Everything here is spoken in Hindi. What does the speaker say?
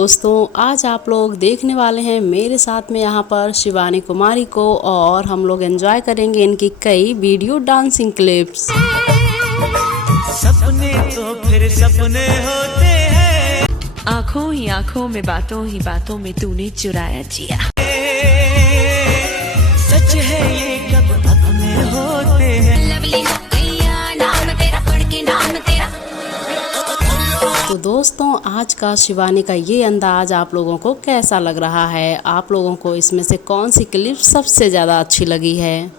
दोस्तों, आज आप लोग देखने वाले हैं मेरे साथ में यहाँ पर शिवानी कुमारी को, और हम लोग एंजॉय करेंगे इनकी कई वीडियो डांसिंग क्लिप्स। सपने तो फिर सपने होते हैं, आँखों ही आँखों में, बातों ही बातों में तूने चुराया जिया। सच है ये कब अपने होते हैं। नाम तेरा पढ़ के नाम तेरा। तो दोस्तों, आज का शिवानी का ये अंदाज आप लोगों को कैसा लग रहा है? आप लोगों को इसमें से कौन सी क्लिप सबसे ज़्यादा अच्छी लगी है?